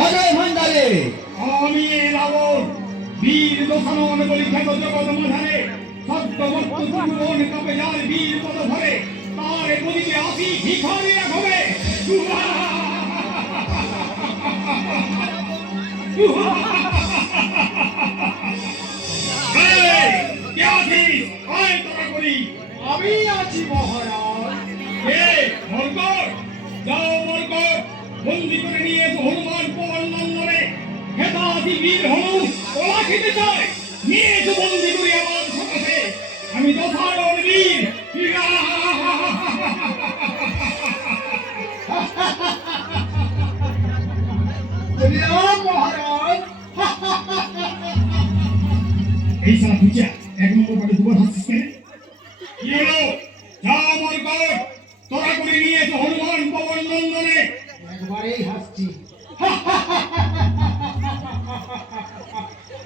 অজয় ভান্ডারে আমি রাবণ বীর দোষানন বলি খ্যাত জগৎ মাঝারে সত্যবত্ত জীবন কাপে যার বীর পদ ধরে তার গদিতে আসি ভিখারি হবে আমি আছি মহারাজ। যাও মরকট বন্দি করে নিয়ে এসো হনুমান পবন নন্দনে হেতাধি বীর হনু ওলা খেতে চায় নিয়ে এসো বন্দি করে আমার সকাশে আমি দশায়ন বীর মহারাজ এই সারা পূজা এক নম্বর পাটে দুবার হাসছিস কেন? কি হলো? যাও মরকট তোরা করে নিয়ে এসো হনুমান পবন নন্দনে একবারেই হাসছি।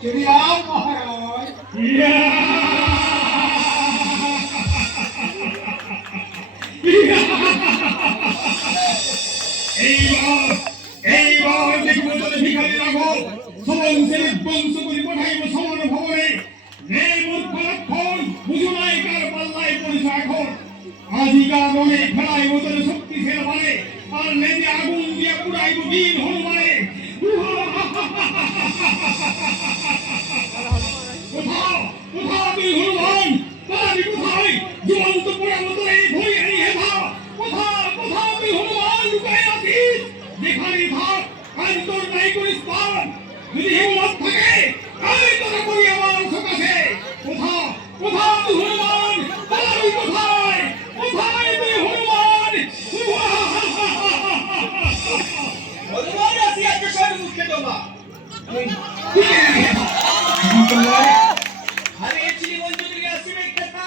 চলিলাম মহারাজ। এইবার দেখবো তোদের ভিখারি রাঘব সমন সেনের বংশ করে পাঠাইব সমান ভবনে নে মূর্খ লক্ষণ বুঝো নাই কার পাল্লায় পড়িস এখন আজিকার রণে ফেলাইব তোদের শক্তি সের মানে আর লেজে আগুন দিয়ে পুড়াইব বীর হনুমানে কোথাও কোথাও তুই হনুমান পালাবি কোথায় জীবন্ত পোড়া মতো এই ভই হারিয়ে ভাব কোথাও তুই হনুমান লুকায় আছিস যেখানে থাক আজ তোর নাই করিস পান যদি হিম্মত থাকে আমি তোকে করি আমার সকাশে কোথাও তুই হনুমান পালাবি কোথায় তুই হনুমান হনুমান আসিয়াছে সন্মুখে তোমা হারিয়েছিলি মঞ্জুরি আসিবে কথা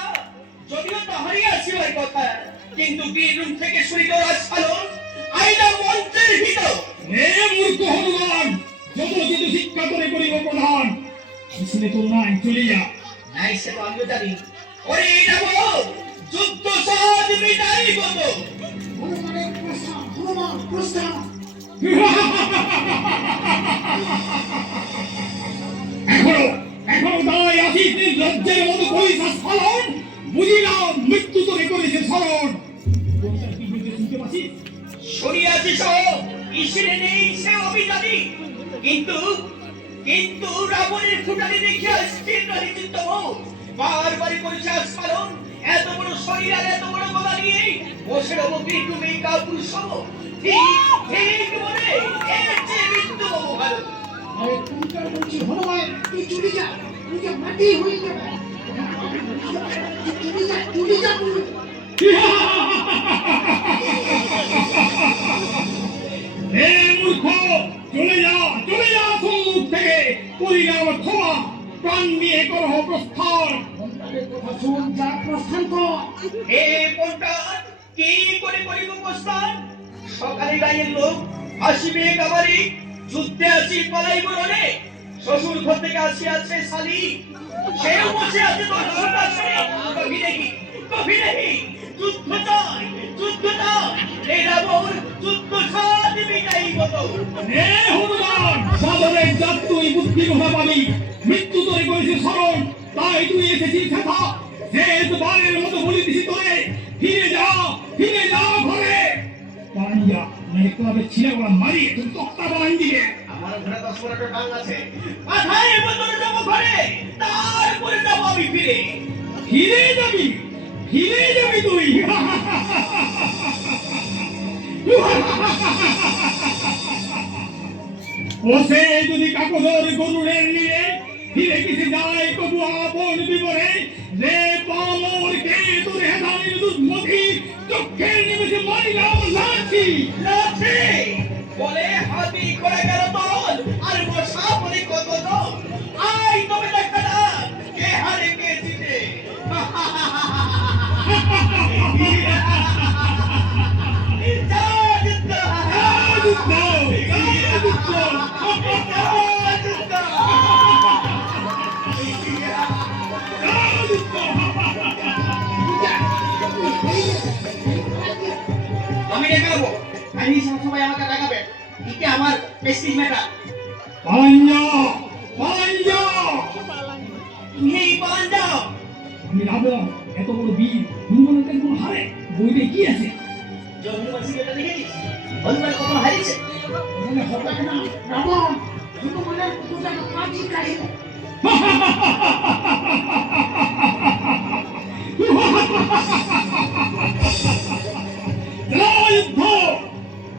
যদিও তো হারিয়ে আসিবার কথা কিন্তু বীররূপ থেকে শুনিল রাজপালন আইনা মন্ত্রের ভিতর হে মূর্খ হনুমান যত যত শিক্ষা করে করিব প্রধান শুনে তো নাই চলিয়া নাই সে তো আমিও জানি ওরে যাব যুদ্ধ সহজ মিটাইব তো হনুমানের প্রস্তাব, হনুমান প্রস্তাব। এখনো দাঁড়াই আছিস লজ্জের মতো করিস স্খলন বুঝিলাম মৃত্যু তোরে করেছে স্মরণ শুনতে পাচ্ছিস শুনিয়াছি সহ ঈশ্বরে নেই সে অভিযানী কিন্তু কিন্তু রাবণের ফুটানি দেখিয়া স্থির রহি চিত্ত বারবারই করেছে স্মরণ এত বড় শরীর আর এত বড় গলা নিয়ে বসে রব বিক্রমী কাপুরুষ ঠিক বলে এর চেয়ে মৃত্যু হবো ভালো আরে তুমি তো বলছি হনুমান তুই চলে যা, তুই যে মাটি হয়ে যাবে। চলে যা বলুন। হে মূর্খ চলে যা সম্মুখ থেকে করিলাম ক্ষমা প্রাণ দিয়ে করহ প্রস্থান মন্ত্রের কথা শুন, যা প্রস্থান কর। হে পন্টান কি করে করিব প্রস্থান সকালে গায়ের লোক আসিবে কাবারি যুদ্ধে আসি পালাইব রণে শ্বশুর ঘর থেকে আসিয়াছে শালি সেও বসে আছে তোর সন্ন্যাসে কবি নেই যুদ্ধ চাই এই রাবণ যুদ্ধ সাথ মিটাইব তো হে হনুমান সাধনের জাত তুই বুদ্ধি মহা পাবি মৃত্যু তোরে করেছে স্মরণ তাই তুই এসেছিস হেথা শেষবারের মতো বলিতেছি তোরে ফিরে যা ঘরে পাঞ্জা মানে ক্লাবে ছিঁড়ে বলা মারিয়ে তুমি তক্তা বানাই দিবে আমার ঘরে 10-12টা টাং আছে মাথায় বদলে যাব ঘরে তারপরে যাব আমি ফিরে যাবি তুই ওসে যদি কাকদর গরুড়ের নিয়ে ফিরে কিসে যায় কবু আপন বিবরে রে পামর কে তোর হেদানির দুধমতি চোখের নিমেষে মারিলাম লাঠি বলে হাতি করে গেল দল আর মশা বলে কত দল আই তবে দেখা না কে হারে কে জিতে আমি সবাই আমাকে রাখাবে। এটা আমার প্রেস্টিজ ম্যাটার। পালাঞ্জা পালাঞ্জা তুমি এই পালান যাও। আমি রাবণ এত বড় বীর হনুমানের কোন হারে বইতে কি আছে হনুমান সিনেমাটা দেখেছিস? হনুমান কখন হারিয়েছে? মনে হবে না রাবণ হনুমানের পূজা কাজই কাজে যুদ্ধ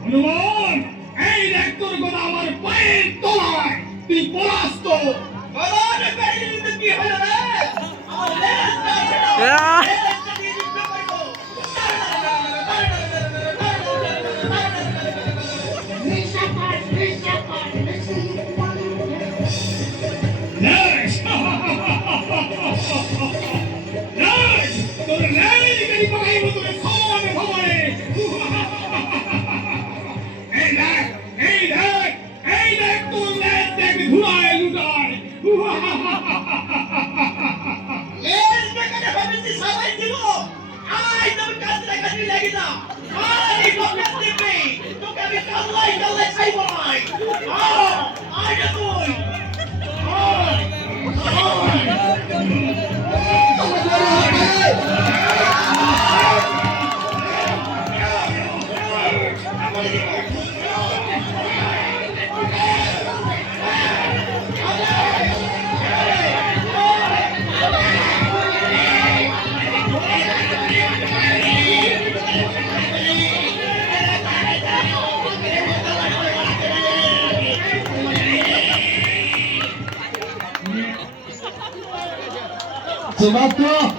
হনুমান এই দেখ তোর কথা আমার পায়ের তলায় তুই পরাস্ত ভগবান কাহিনীতে কি হলো রে? আমার লেজটা ছিল। লেজটা দিয়ে যুদ্ধ করবো। লেজ লেজ তোর লেজ গেলি পাকাইব তোরে সমানে সমানে এই দেখ তোর লেজ দেখ ধুলায় লুটায় লেজটা কেন ভাবেছি সবাই দিব? আয় তুমি কাজটা কাজে লেগে যাও। আয় বকত দিবি। তোকে আমি কাল্লাই কাল্লাই ছাইব নাই। আয় না তুই। Sebastian,